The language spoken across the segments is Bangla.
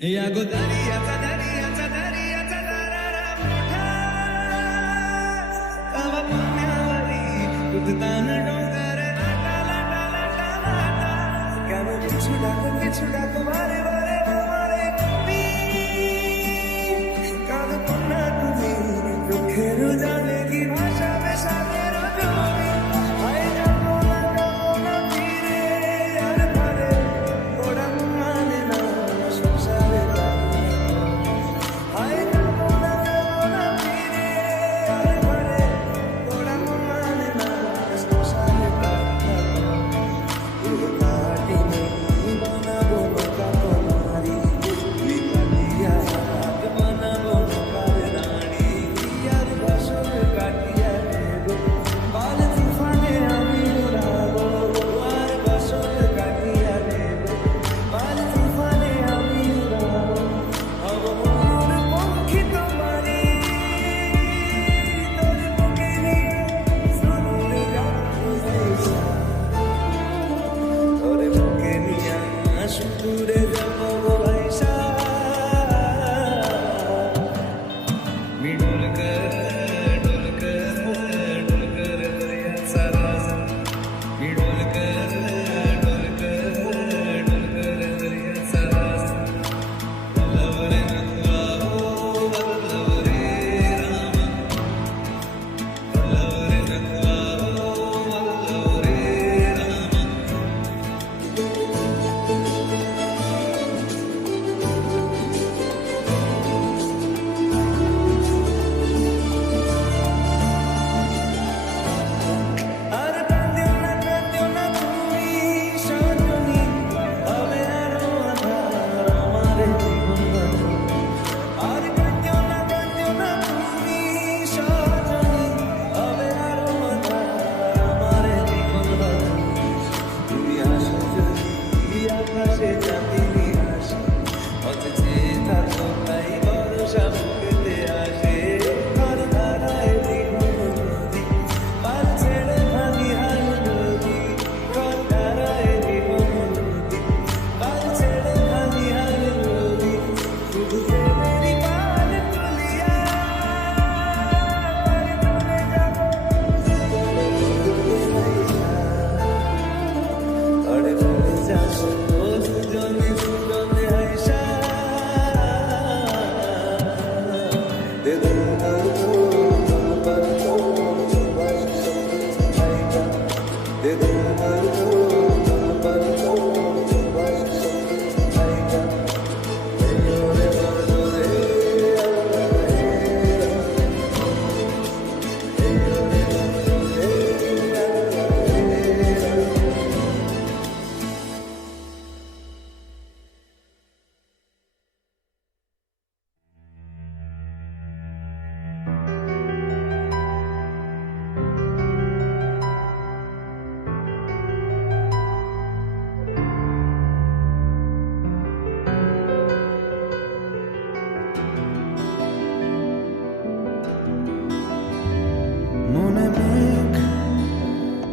यागो दरियाचा दरियाचा दरियाचा दरारा मोठा कावा पाण्यावरी उठताना डोंगर लाटा लाटा लाटा लाटा কেন কিছু ডাক বারে বারে আমারে তুমি কাঁদো না তুমি দুঃখের জানে কি ভাষা বেশাদের জমি হয় যাবো না ফিরে আর ঘরে ওরা মানে না সংসারে হয় যাবো না ফিরে আর ঘরে ওরা মানে না সংসারে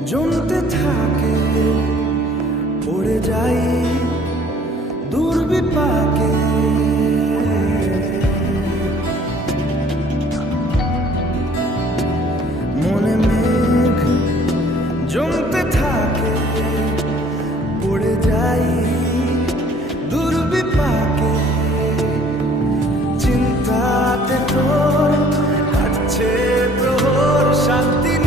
জমতে থাকে পড়ে যাই দুর্বিপাকে মনে মেঘ জমতে থাকে পড়ে যাই দুর্বিপাকে চিন্তাতে তোর কাটছে প্রহর শান্তি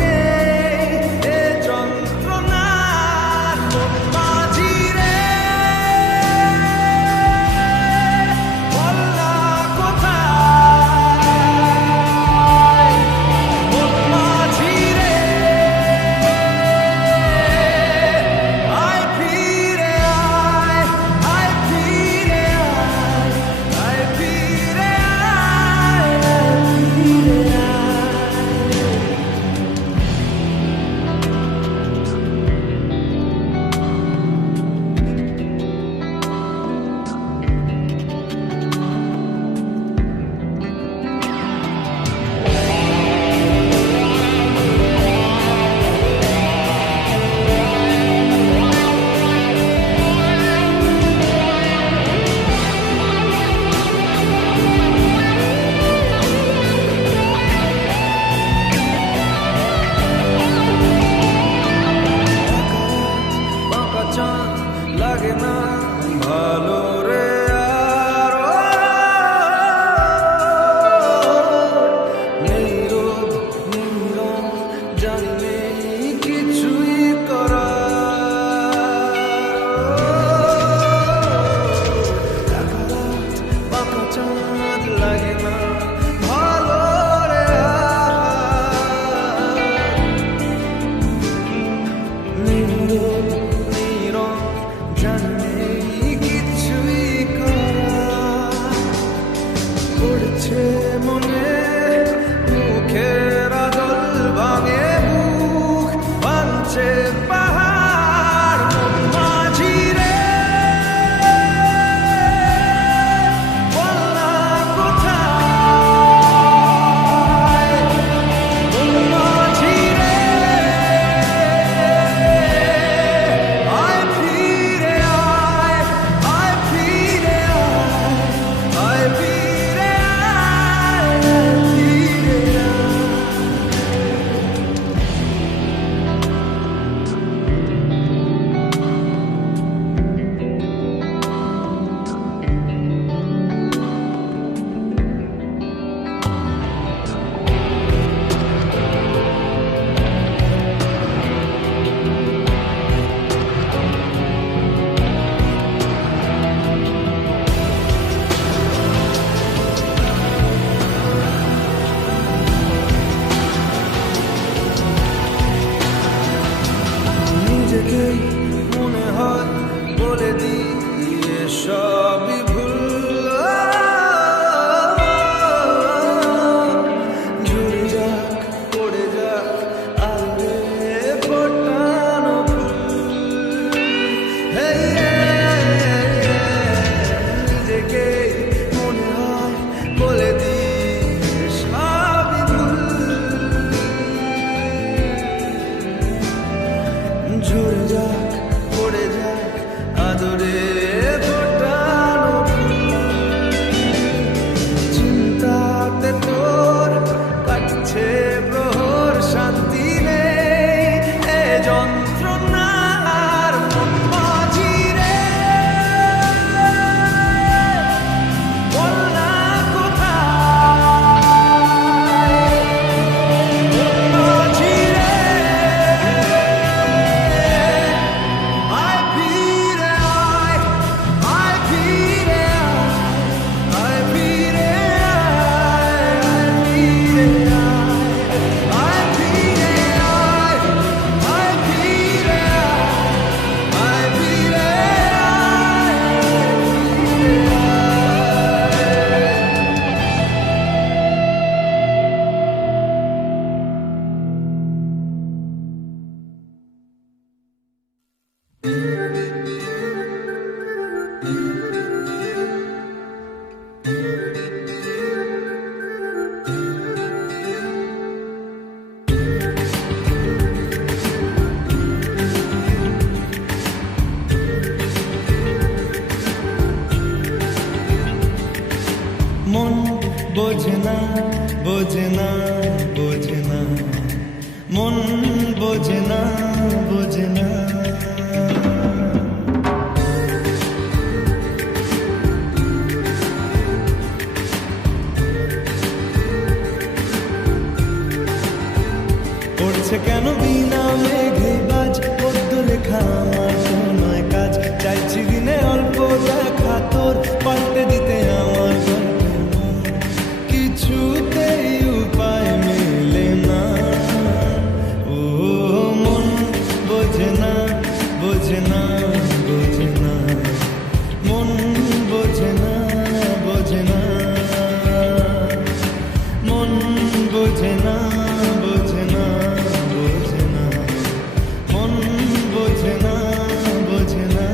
মনে মুখের আদল ভাঙে বুক ভাঙছে পাহাড় মন মাঝি রে বল না কোথায় মন মাঝি রে আয় ফিরে আয় আয় ফিরে আয় আয় ফিরে আয় ফিরে আয় নিজেকেই মনে হয় বলে দিয়ে সবই ভুল ঝরে যাক পড়ে যাক আরে ফোটানো ফুল নিজেকেই মনে হয় বলে দিয়ে সবই ভুল ঝরে যাক পড়ে যাক আদরে ফোটানো ফুল চিন্তাতে তোর কাটছে প্রহর শান্তি নেই এ যন্ত্রণার মন মাঝি রে বল না কোথায় মন মাঝি রে আয় ফিরে আয় আয় ফিরে আয় আয় ফিরে আয় ফিরে আয় আয় ফিরে আয় আয় ফিরে আয় আয় ফিরে মন বোঝে না বোঝে না বোঝে না মন বোঝে না বোঝে না পড়ছে কেন বিনা মেঘে বাজ পদ্ম লেখা আমার তো নয় কাজ চাইছি দিনে অল্প দেখা তোর পাল্টে দিতে আমার গল্পে মন। কিছুতেই উপায় মেলে না ও মন বোঝে না বোঝে না বোঝে না মন বোঝে না বোঝে না মন বোঝে না বোঝে না বোঝে না মন বোঝে না বোঝে না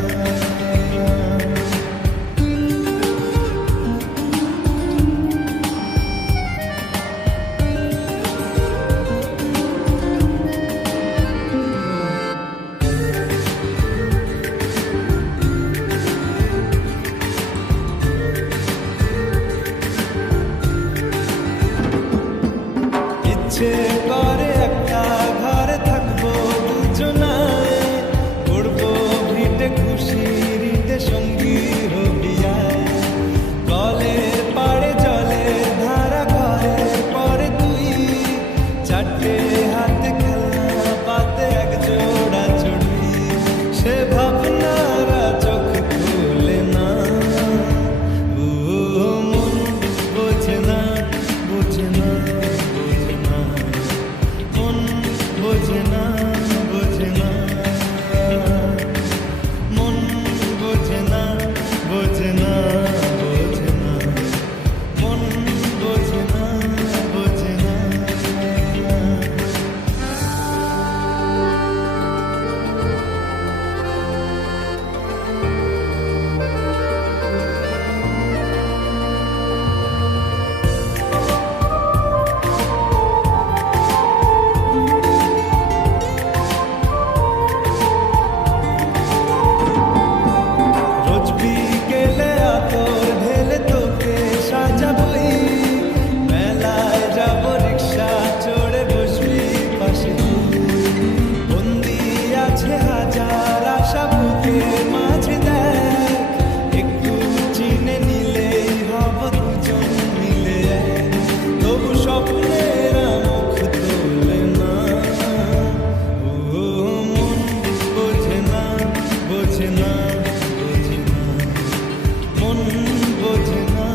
বোঝে না,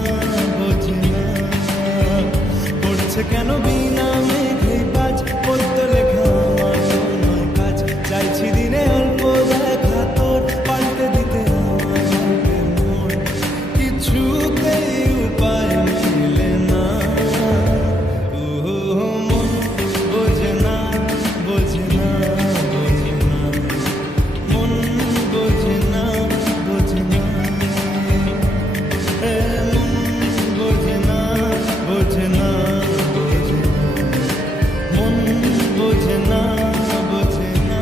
বোঝে না, পড়ছে কেন বিনা মেঘে বাজ, পড়তে লেখা আমার নয় কাজ, চাইছি দিনে অল্প দেখা তোর, পাল্টে দিতে আমার গল্পের মোড়, কিছুতেই উপায় মিলে না। ও মন বোঝে না, বোঝে না, বোঝে না, মন বোঝে না, বোঝে না, মন বোঝে না, বোঝে না, বোঝে না, মন বোঝে না, বোঝে না।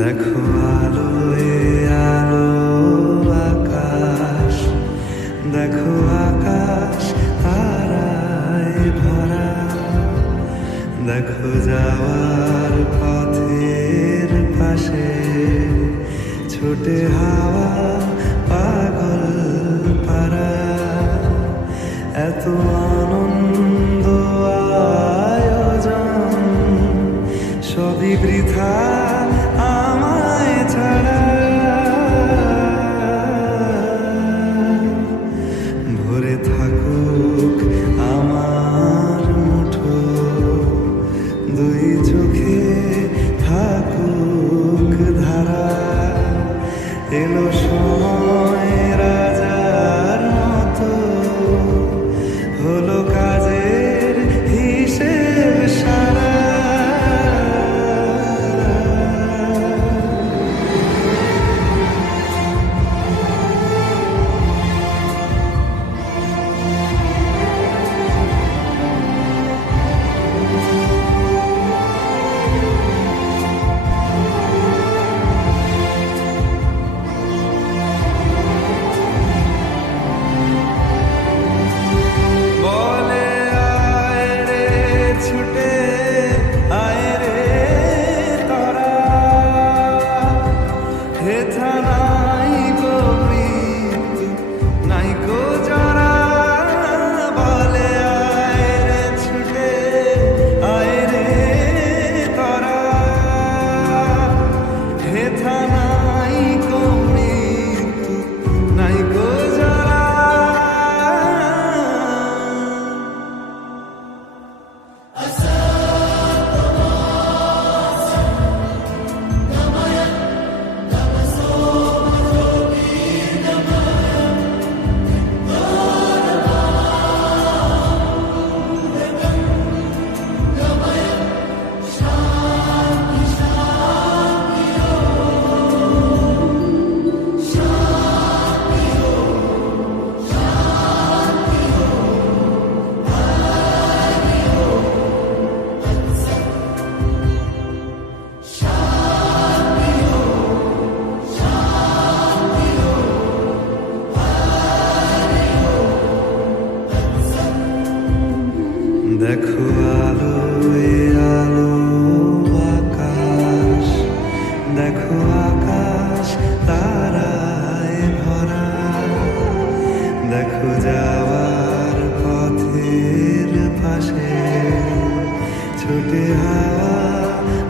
দেখো আলোয় আলো আকাশ, দেখো আকাশ তারায় ভরা, দেখো যাওয়ার পথের পাশে ছোটে হাওয়া পাগল পারা, এত আনন্দ আয়োজন সবই বৃথা আমায় ছাড়া, ভরে থাকুক আমার মুঠো, দুই চোখে থাকুক ধারা, এলো সময় রাজার মতো, হলো কাজের হিসেব সারা।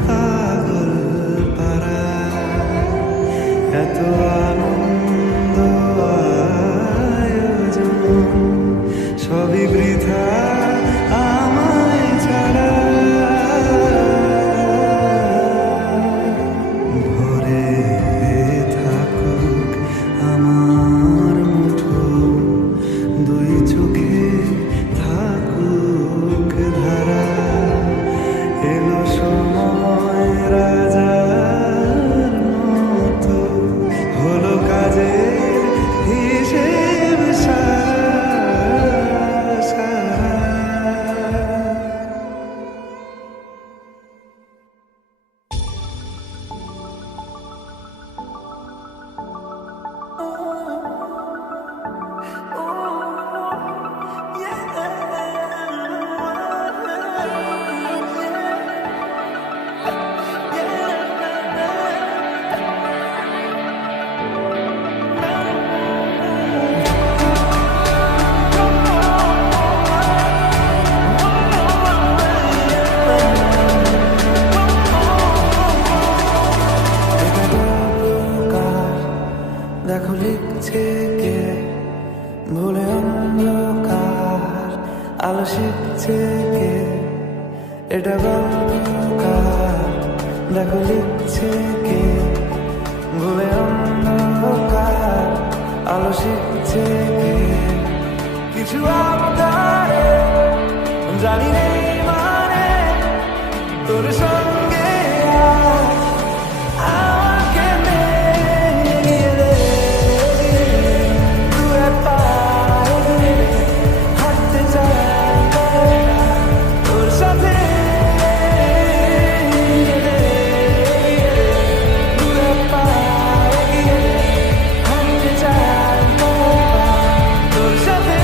পাগল পারা এত আনন্দ আয়োজন সবই বৃথা আমায় ছাড়া ভরে থাকুক আমার মুঠো দুই চোখে থাকুক ধারা এলো সময় রাজার মতো হলো কাজের হিসেব সারা সারা দেখো লিখছে কে ভুলে অন্ধকার আলো শিখছে কে এটা গল্পকার দেখো লিখছে কে ভুলে অন্ধকার আলো শিখছে কে কিছু আবতারে জানি নেই মানে তোর সঙ্গে আমাকে নিয়ে হাঁটতে চাই তোর সাথে হাঁটতে চাই তোর সাথে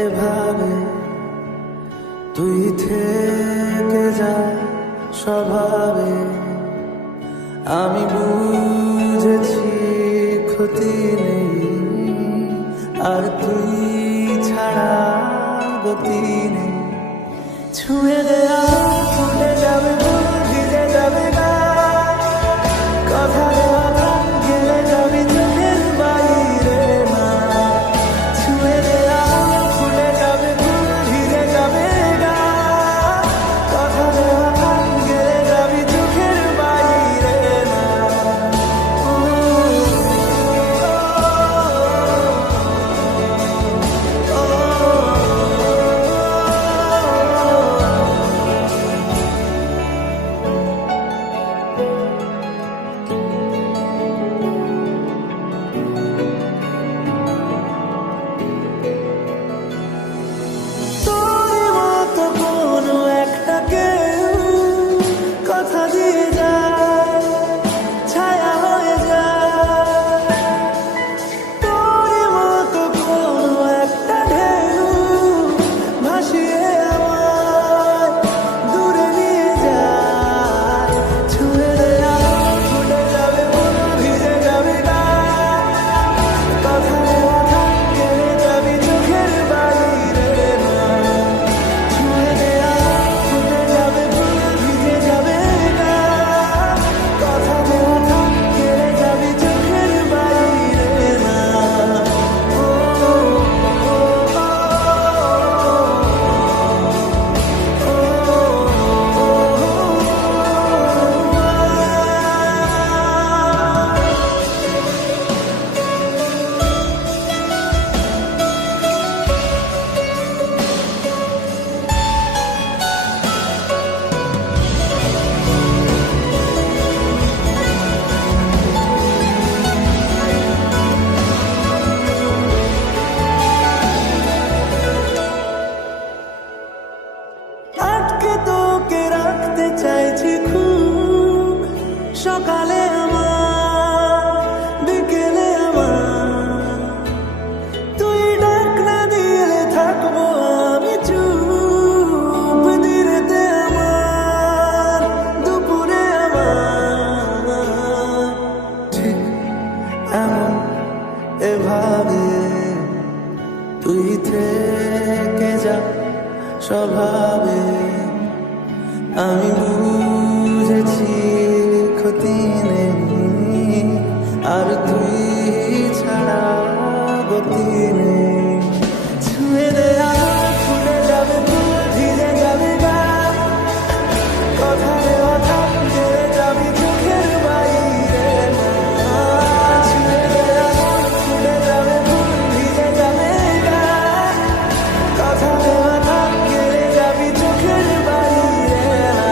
এভাবে তুই থেকে যা স্বভাবে। আমি বুঝেছি ক্ষতি নেই, আর তুই ছাড়া গতি নেই। ছুঁয়ে দেয়া ফুটে যাবে ফুল, ভিজে যাবে গা, কথা দেওয়া গান গেলে যাবি চোখের বাইরে না। ছুঁয়ে দেয়া ফুটে যাবে ফুল, ভিজে যাবে গা, কথা দেওয়া গান গেলে যাবি চোখের বাইরে না। তোরই মতো কোনো একটা কেউ কথা দিয়ে যায়, ছায়া হয়ে যায়। তোরই মতো কোনো একটা ঢেউ ভাসিয়ে আমায় দূরে নিয়ে যায়। ছুঁয়ে দেয়া ফুটে যাবে ফুল, ভিজে যাবে গা, কথা দেওয়া গান গেলে যাবি চোখের বাইরে না। ছুঁয়ে দেয়া ফুটে যাবে ফুল, ভিজে যাবে গা, কথা দেওয়া গান গেলে যাবি চোখের বাইরে না। আটকে তোকে রাখতে চাইছি খুব, সকালে আমার বিকেলে আমার। তুই ডাক না দিলে থাকবো আমি চুপ, দিনেতে আমার দুপুরে আমার। ঠিক এমন এভাবে তুই থেকে যা স্বভাবে। আমি বুঝেছি ক্ষতি নেই, আর তুই ছাড়া গতি নেই। ছুঁয়ে দেয়া ফুটে যাবে ফুল, ভিজে যাবে গা, কথা দেওয়া গান গেলে যাবি চোখের বাইরে না। ছুঁয়ে দেয়া ফুটে যাবে ফুল, ভিজে যাবে গা, কথা দেওয়া গান গেলে যাবি চোখের বাইরে না।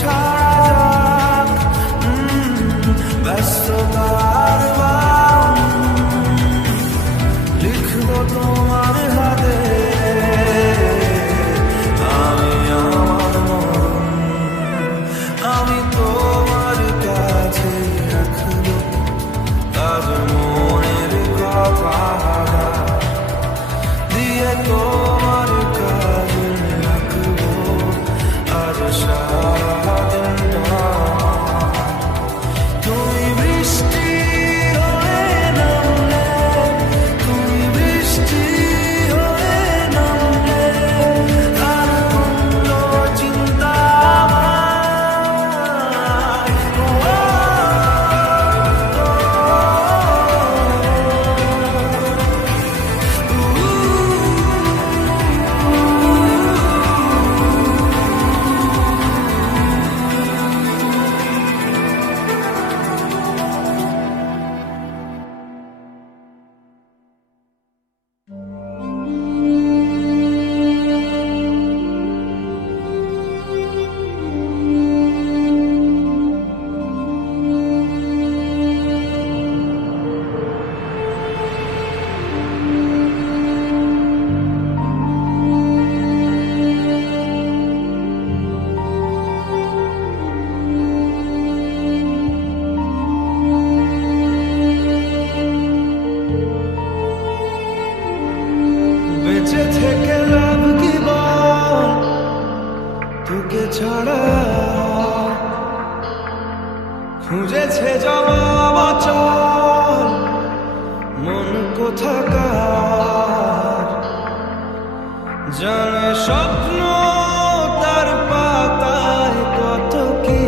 ছাড়া যাক ব্যস্ততার লিখবো তোমার হাতে আমি আমার মন, আমি তোমার কাছে রাখবো আজ মনের কথা দিয়ে তোমার কাছে রাখবো আজ সারাদিনটা। তুমি বৃষ্টি হয়ে নামলে, তুমি বৃষ্টি হয়ে নামলে আর কোনো চিন্তা বেঁচে থেকে লাভ কি বল তোকে ছাড়া, খুঁজেছে জবাব অচল মন কোথাকার, জানে স্বপ্ন তার পাতায় কত কি,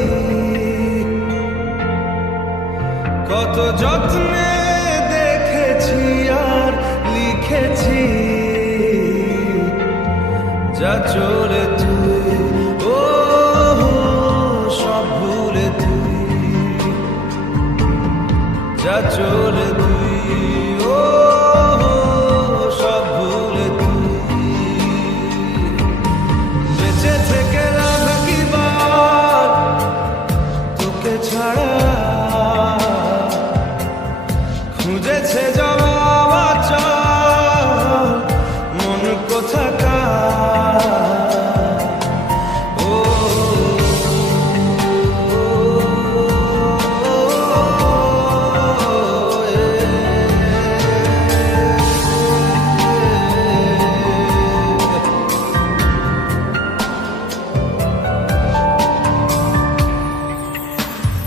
কত যত্নে দেখেছি আর লিখেছি যা চলে তুই, ও সব ভুলে তুই, যা চলে তুই, ও সব ভুলে তুই। বেঁচে থেকে লাভ কি বল তোকে ছাড়া, খুঁজেছে জবাব অচল মন কোথাকার।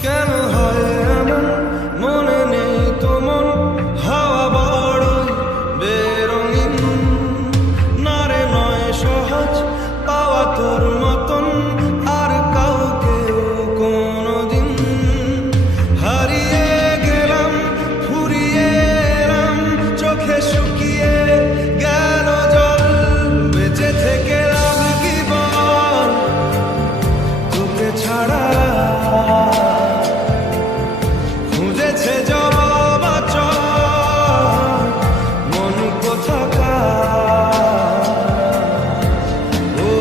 কেন হয় এমন মনে নেই তোমার, হাওয়া বড়ই বেরঙিন, না রে নয় সহজ পাওয়া তোর মতন আর কাউকেও কোনোদিন। হারিয়ে গেলাম ফুরিয়ে এলাম চোখে শুকিয়ে গেল জল, বেঁচে থেকে লাভ কি বল তোকে ছাড়া, খুঁজেছে জবাব অচল মন কোথাকার। ও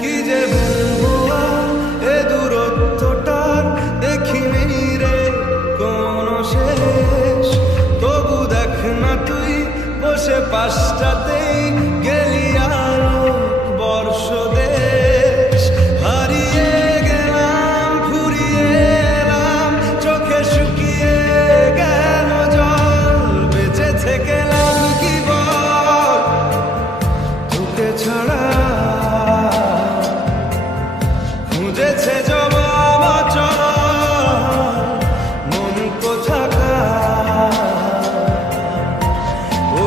কি যে বলবো আর এ দূরত্বটার দেখিনি রে কোনো শেষ, তবু দেখ না তুই বসে পাশটাতেই গেলি আরো বর্ষ দেশ। হারিয়ে গেলাম ফুরিয়ে এলাম চোখে শুকিয়ে গেল জল, বেঁচে থেকে লাভ কি বল তোকে ছাড়া, খুঁজেছে জবাব অচল মন কোথাকার। ও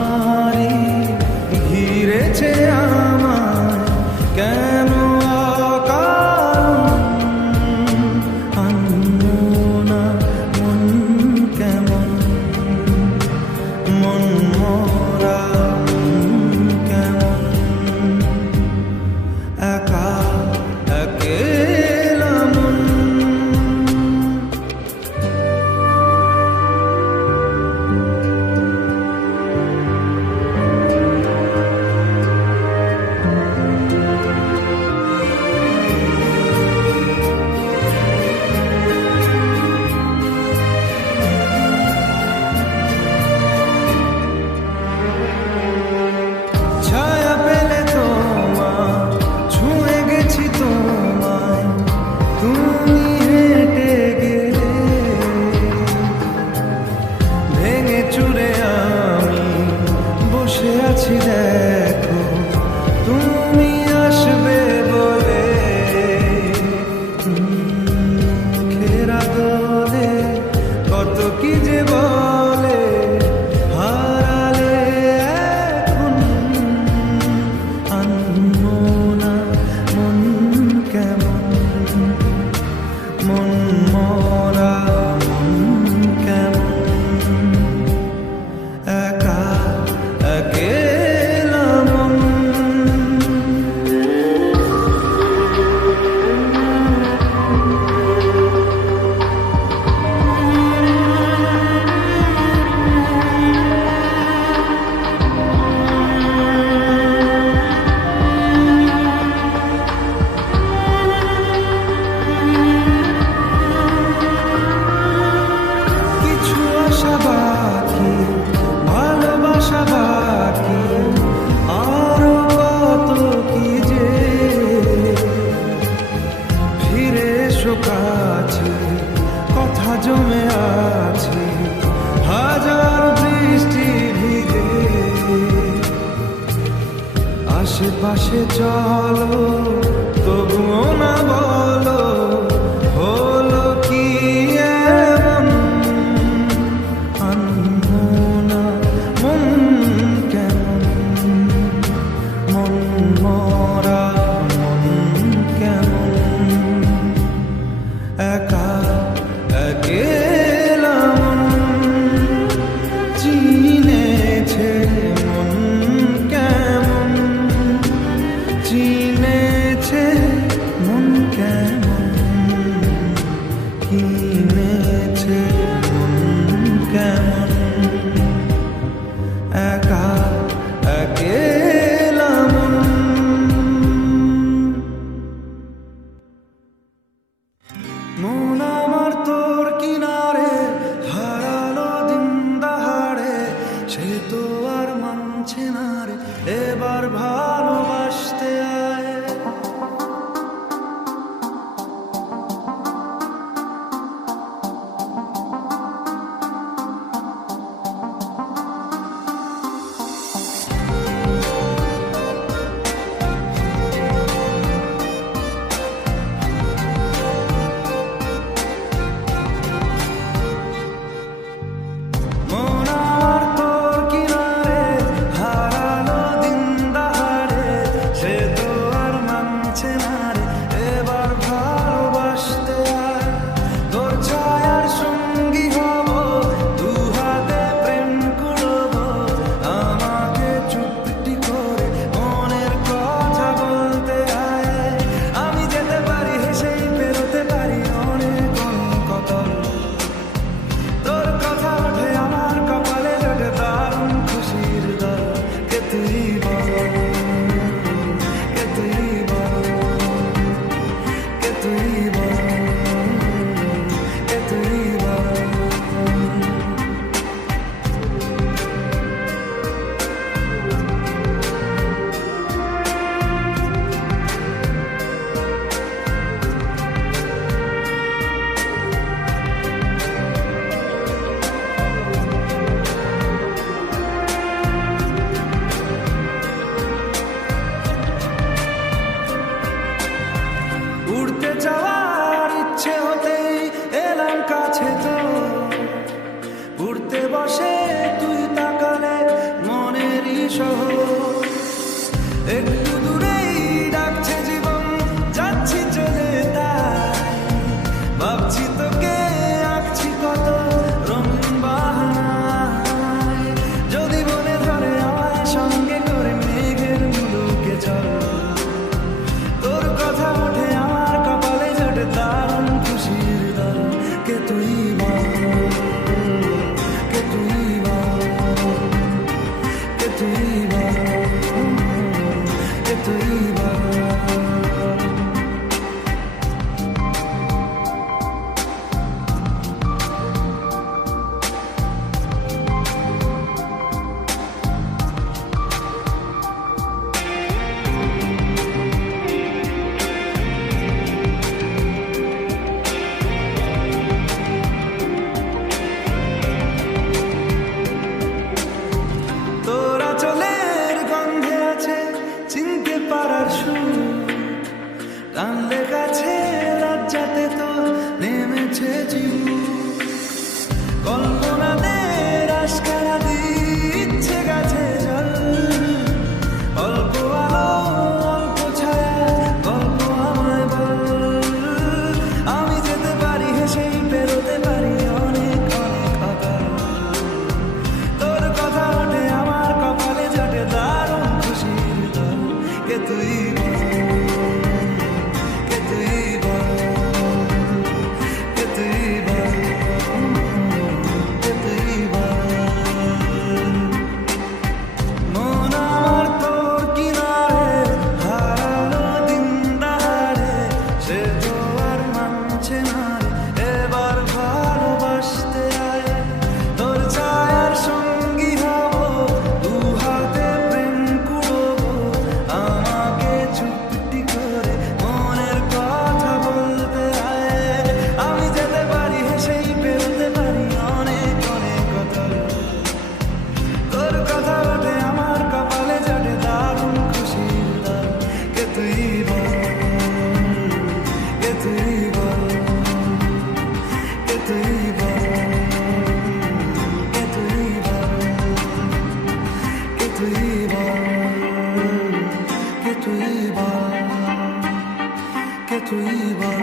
তোমারই ঘিরেছে আমায় কেন অকারণ আনমনা মন কেমন মন মরা মন কেমন একা একেলা মন ছায়া পেলে তোমার ছুঁয়ে গেছি তোমায় তুমি হেঁটে গেলে ভেঙে চুরে আমি বসে আছি দেখো তুমি আসবে বলে খেরা দোলে কত কি যে বলে হারালে এখন আনমনা মন কেমন মন মরা মন কেমন একা একেলা মন কিছু আশা বাকি ভালোবাসা বাকি আরো কত কি যে ফিরে এসো কাছে কথা জমে আছে হাজার বৃষ্টি ভিজে আশেপাশে চলো তবুও না বলো হলো কি এমন আনমনা মন কেমন মন মরা মন কেমন একা একেলা মন চিনেছে মন কেমন চিনেছে মন কেমন কিনেছে মন কেমন একা একেলা মন মন আমার তোর কিনারে হারালো দিন দাহাড়ে সে তো আর মানছে না রে এবার ভালোবাসতে আয় মন আমার তোর কিনারে হারালো দিন দাহাড়ে শহর। একটু দূরেই ডাকছে জীবন, যাচ্ছি চলে তাই ভাবছি তোকে, আঁকছি কত রঙিন বাহানায়। যদি মনে ধরে আমার সঙ্গে করে মেঘের মুলুকে চল, তোর কথা ওঠে আমার কপালে জোটে দারুণ খুশির দল। কে তুই বল, কে তুই বল, কে তুই বল, কে তুই বল। তোরা চলের গন্ধে আছে চিনতে পারার সুর, টানলে কাছে লজ্জাতে তো নেমেছে জীবন। কল্পনাদের আশকারা দিচ্ছে গাছে জল, অল্প আলো অল্প ছায়া গল্প আমায় বল। আমি যেতে পারি হেসেই পেরোতে পারি অনেক অনেক অকাল। তোর কথা ওঠে আমার কপালে জোটে দারুণ খুশির দল। কে তুই বল, কে তুই বল, কে তুই বল, কে তুই বল। মন আমার তোর কিনারে হারালো দিন দাহারে, সে তো আর মানছে না রে, এবার ভালোবাসতে আয়। তোর ছায়ার সঙ্গী হব, দু হাতে প্রেম কুড়বো, আমাকে চুপটি করে মনের কথা বলতে আয়। আমি যেতে পারি হেসেই পেরোতে পারি অনেক অনেক কথা। তোর কথা ওঠে আমার কপালে জোটে দারুণ খুশির দল। কে তুই বল, কে তুই বল, কে তুই বল, কে তুই বল, কে তুই বল, কে তুই বল, কে তুই বল।